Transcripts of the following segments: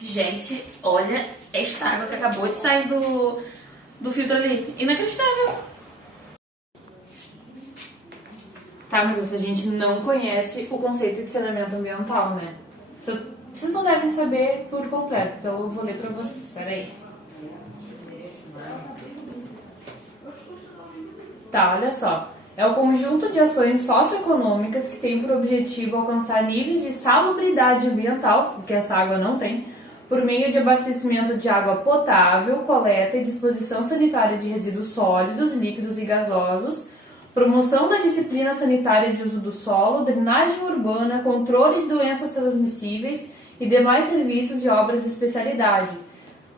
Gente, olha esta água que acabou de sair do filtro ali. Inacreditável. Tá, mas essa gente não conhece o conceito de saneamento ambiental, né? Vocês não devem saber por completo, então eu vou ler pra vocês. Espera aí. Tá, olha só. É o conjunto de ações socioeconômicas que tem por objetivo alcançar níveis de salubridade ambiental, porque essa água não tem, por meio de abastecimento de água potável, coleta e disposição sanitária de resíduos sólidos, líquidos e gasosos, promoção da disciplina sanitária de uso do solo, drenagem urbana, controle de doenças transmissíveis e demais serviços e obras de especialidade,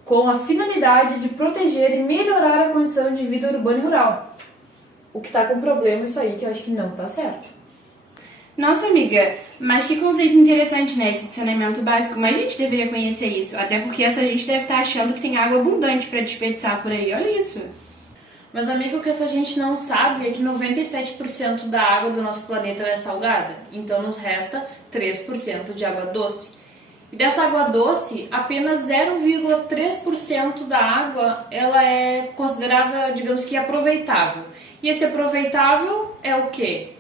com a finalidade de proteger e melhorar a condição de vida urbana e rural. O que tá com problema isso aí, que eu acho que não tá certo. Nossa, amiga, mas que conceito interessante, né, esse de saneamento básico. Mas a gente deveria conhecer isso, até porque essa gente deve estar achando que tem água abundante para desperdiçar por aí, olha isso. Mas, amigo, o que essa gente não sabe é que 97% da água do nosso planeta é salgada, então nos resta 3% de água doce. E dessa água doce, apenas 0,3% da água ela é considerada, digamos que, aproveitável. E esse aproveitável é o quê?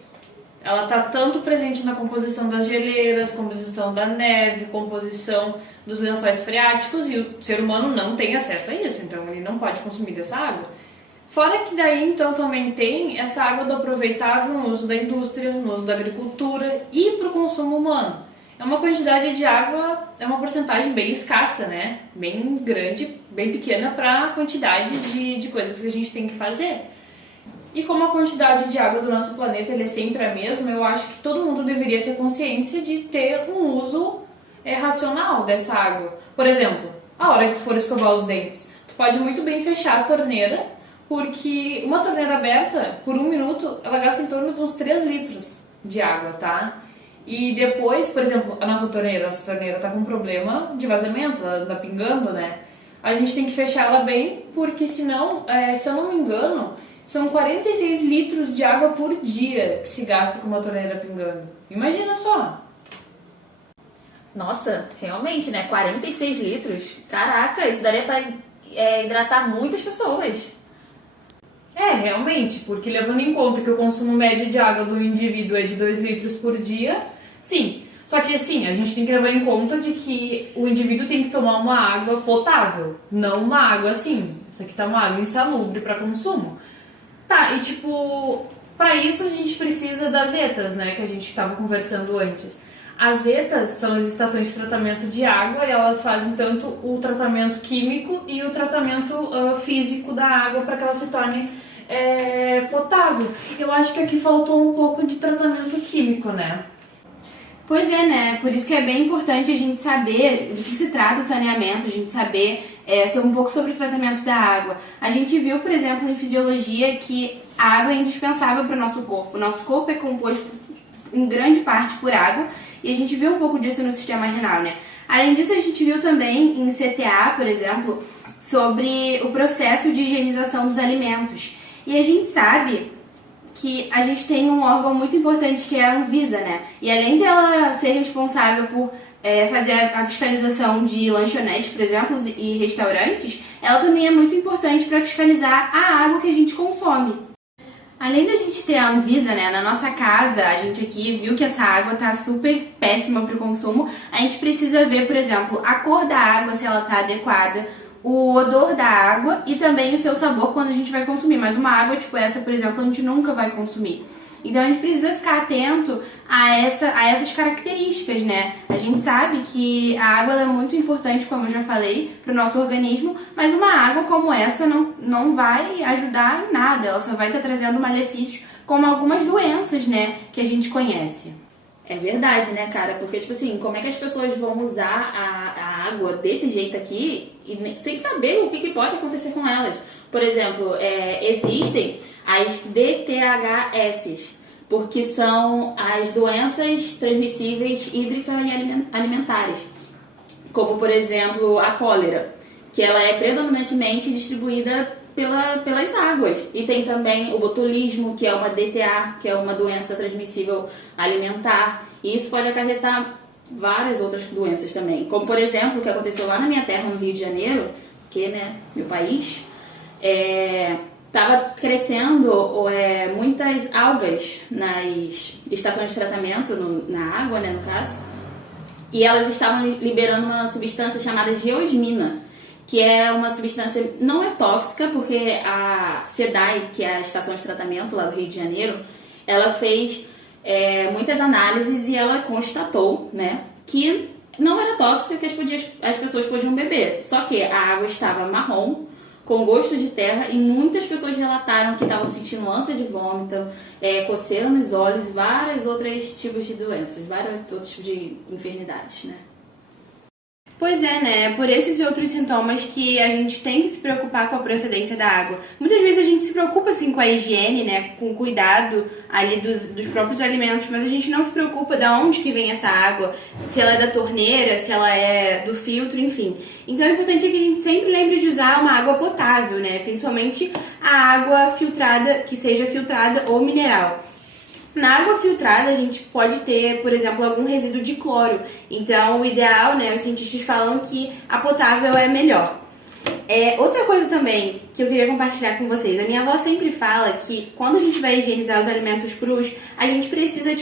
Ela está tanto presente na composição das geleiras, composição da neve, composição dos lençóis freáticos, e o ser humano não tem acesso a isso, então ele não pode consumir dessa água. Fora que daí, então, também tem essa água do aproveitável no uso da indústria, no uso da agricultura e para o consumo humano. É uma quantidade de água, é uma porcentagem bem escassa, né? Bem grande, bem pequena para a quantidade de coisas que a gente tem que fazer. E como a quantidade de água do nosso planeta ele é sempre a mesma, eu acho que todo mundo deveria ter consciência de ter um uso racional dessa água. Por exemplo, a hora que tu for escovar os dentes, tu pode muito bem fechar a torneira, porque uma torneira aberta, por 1 minuto, ela gasta em torno de uns 3 litros de água, tá? E depois, por exemplo, a nossa torneira tá com problema de vazamento, ela tá pingando, né? A gente tem que fechar ela bem, porque senão, se eu não me engano, são 46 litros de água por dia que se gasta com uma torneira pingando. Imagina só! Nossa, realmente, né? 46 litros. Caraca, isso daria para hidratar muitas pessoas. Realmente, porque levando em conta que o consumo médio de água do indivíduo é de 2 litros por dia, sim. Só que assim, a gente tem que levar em conta de que o indivíduo tem que tomar uma água potável, não uma água assim. Isso aqui tá uma água insalubre para consumo. Tá, e tipo, para isso a gente precisa das ETAs, né, que a gente estava conversando antes. As ETAs são as estações de tratamento de água e elas fazem tanto o tratamento químico e o tratamento físico da água para que ela se torne potável. Eu acho que aqui faltou um pouco de tratamento químico, né? Pois é, né? Por isso que é bem importante a gente saber do que se trata o saneamento, a gente saber um pouco sobre o tratamento da água. A gente viu, por exemplo, em fisiologia que a água é indispensável para o nosso corpo. O nosso corpo é composto em grande parte por água e a gente viu um pouco disso no sistema renal, né? Além disso, a gente viu também em CTA, por exemplo, sobre o processo de higienização dos alimentos. E a gente sabe que a gente tem um órgão muito importante que é a Anvisa, né? E além dela ser responsável por fazer a fiscalização de lanchonetes, por exemplo, e restaurantes, ela também é muito importante para fiscalizar a água que a gente consome. Além da gente ter a Anvisa, né, na nossa casa, a gente aqui viu que essa água tá super péssima para o consumo, a gente precisa ver, por exemplo, a cor da água, se ela tá adequada, o odor da água e também o seu sabor quando a gente vai consumir. Mas uma água tipo essa, por exemplo, a gente nunca vai consumir. Então a gente precisa ficar atento a essas características, né? A gente sabe que a água é muito importante, como eu já falei, para o nosso organismo, mas uma água como essa não vai ajudar em nada, ela só vai estar trazendo malefícios como algumas doenças, né, que a gente conhece. É verdade, né, cara? Porque, tipo assim, como é que as pessoas vão usar a água desse jeito aqui sem saber o que pode acontecer com elas? Por exemplo, existem as DTHS, porque são as doenças transmissíveis hídricas e alimentares, como, por exemplo, a cólera, que ela é predominantemente distribuída pelas águas. E tem também o botulismo, que é uma DTA, que é uma doença transmissível alimentar. E isso pode acarretar várias outras doenças também. Como, por exemplo, o que aconteceu lá na minha terra, no Rio de Janeiro, que, né, meu país, tava crescendo muitas algas nas estações de tratamento, na água, né, no caso, e elas estavam liberando uma substância chamada geosmina, que é uma substância, não é tóxica, porque a SEDAI, que é a estação de tratamento lá do Rio de Janeiro, ela fez muitas análises e ela constatou, né, que não era tóxica, que as pessoas podiam beber. Só que a água estava marrom, com gosto de terra, e muitas pessoas relataram que estavam sentindo ânsia de vômito, coceira nos olhos, vários outros tipos de doenças, vários outros tipos de enfermidades, né? Pois é, né? Por esses e outros sintomas que a gente tem que se preocupar com a procedência da água. Muitas vezes a gente se preocupa, assim, com a higiene, né? Com o cuidado ali dos próprios alimentos, mas a gente não se preocupa de onde que vem essa água, se ela é da torneira, se ela é do filtro, enfim. Então o importante é que a gente sempre lembre de usar uma água potável, né? Principalmente a água filtrada, que seja filtrada ou mineral. Na água filtrada, a gente pode ter, por exemplo, algum resíduo de cloro. Então, o ideal, né, os cientistas falam que a potável é melhor. Outra coisa também que eu queria compartilhar com vocês. A minha avó sempre fala que quando a gente vai higienizar os alimentos crus, a gente precisa,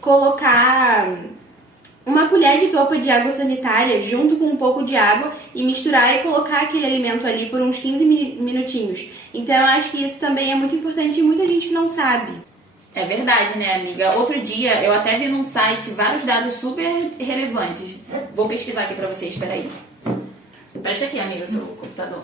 colocar uma colher de sopa de água sanitária junto com um pouco de água e misturar e colocar aquele alimento ali por uns 15 minutinhos. Então, eu acho que isso também é muito importante e muita gente não sabe. É verdade, né, amiga? Outro dia eu até vi num site vários dados super relevantes. Vou pesquisar aqui pra vocês, peraí. Presta aqui, amiga, o seu computador.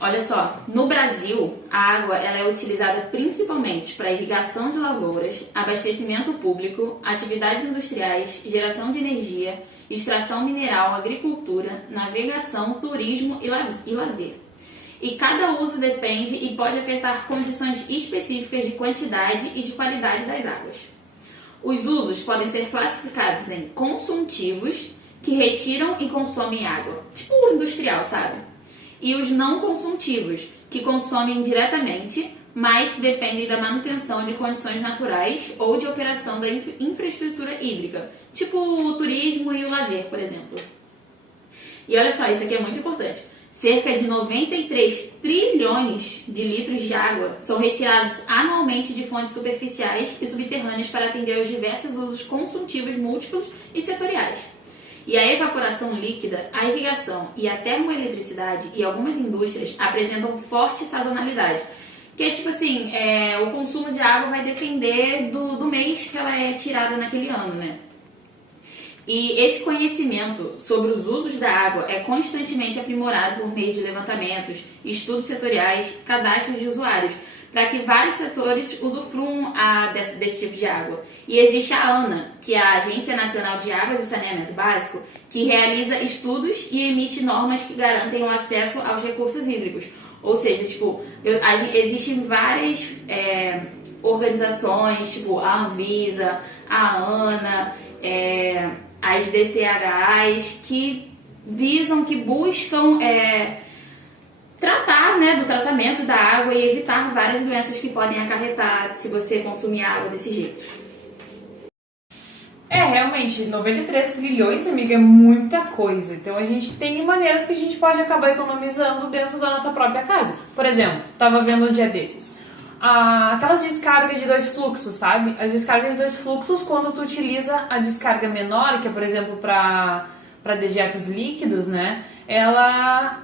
Olha só, no Brasil, a água ela é utilizada principalmente para irrigação de lavouras, abastecimento público, atividades industriais, geração de energia, extração mineral, agricultura, navegação, turismo e lazer. E cada uso depende e pode afetar condições específicas de quantidade e de qualidade das águas. Os usos podem ser classificados em consumtivos, que retiram e consomem água, tipo industrial, sabe? E os não consumtivos, que consomem diretamente, mas dependem da manutenção de condições naturais ou de operação da infraestrutura hídrica, tipo o turismo e o lazer, por exemplo. E olha só, isso aqui é muito importante. Cerca de 93 trilhões de litros de água são retirados anualmente de fontes superficiais e subterrâneas para atender aos diversos usos consumtivos múltiplos e setoriais. E a evaporação líquida, a irrigação e a termoeletricidade e algumas indústrias apresentam forte sazonalidade. Que é tipo assim, o consumo de água vai depender do mês que ela é tirada naquele ano, né? E esse conhecimento sobre os usos da água é constantemente aprimorado por meio de levantamentos, estudos setoriais, cadastros de usuários, para que vários setores usufruam desse tipo de água. E existe a ANA, que é a Agência Nacional de Águas e Saneamento Básico, que realiza estudos e emite normas que garantem o acesso aos recursos hídricos. Ou seja, existem várias organizações, tipo a Anvisa, a ANA, as DTHs, que buscam tratar, né, do tratamento da água e evitar várias doenças que podem acarretar se você consumir água desse jeito. Realmente, 93 trilhões, amiga, é muita coisa. Então a gente tem maneiras que a gente pode acabar economizando dentro da nossa própria casa. Por exemplo, estava vendo um dia desses. Aquelas descargas de 2 fluxos, sabe? As descargas de 2 fluxos, quando tu utiliza a descarga menor, que é, por exemplo, para dejetos líquidos, né? Ela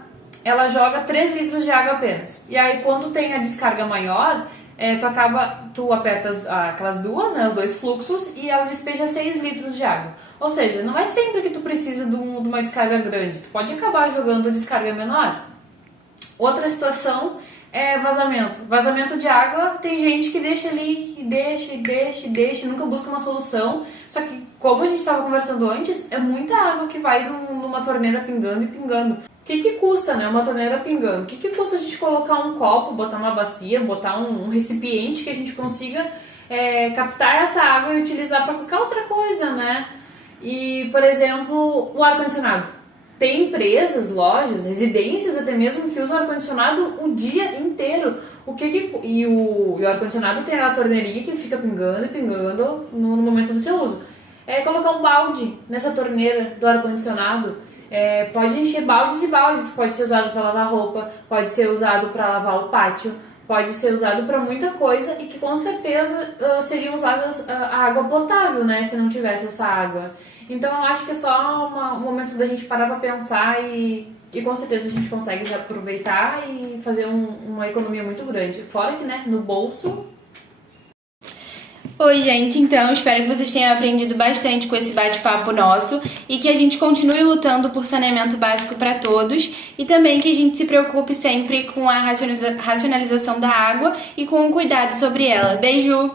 joga 3 litros de água apenas. E aí, quando tem a descarga maior, tu aperta aquelas duas, né? Os 2 fluxos, e ela despeja 6 litros de água. Ou seja, não é sempre que tu precisa de uma descarga grande. Tu pode acabar jogando a descarga menor. Outra situação é vazamento. Vazamento de água, tem gente que deixa ali, deixa, nunca busca uma solução. Só que, como a gente estava conversando antes, é muita água que vai numa torneira pingando e pingando. O que custa, né, uma torneira pingando? O que custa a gente colocar um copo, botar uma bacia, botar um recipiente que a gente consiga captar essa água e utilizar para qualquer outra coisa, né? E, por exemplo, o ar-condicionado. Tem empresas, lojas, residências até mesmo que usam ar-condicionado o dia inteiro. E o ar-condicionado tem a torneirinha que fica pingando e pingando no momento do seu uso. É colocar um balde nessa torneira do ar-condicionado. Pode encher baldes e baldes. Pode ser usado para lavar roupa, pode ser usado para lavar o pátio, pode ser usado para muita coisa e que com certeza seria usada a água potável, né, se não tivesse essa água. Então eu acho que é só um momento da gente parar para pensar e com certeza a gente consegue aproveitar e fazer uma economia muito grande. Fora que, né, no bolso. Oi, gente, então espero que vocês tenham aprendido bastante com esse bate-papo nosso e que a gente continue lutando por saneamento básico para todos e também que a gente se preocupe sempre com a racionalização da água e com o cuidado sobre ela. Beijo!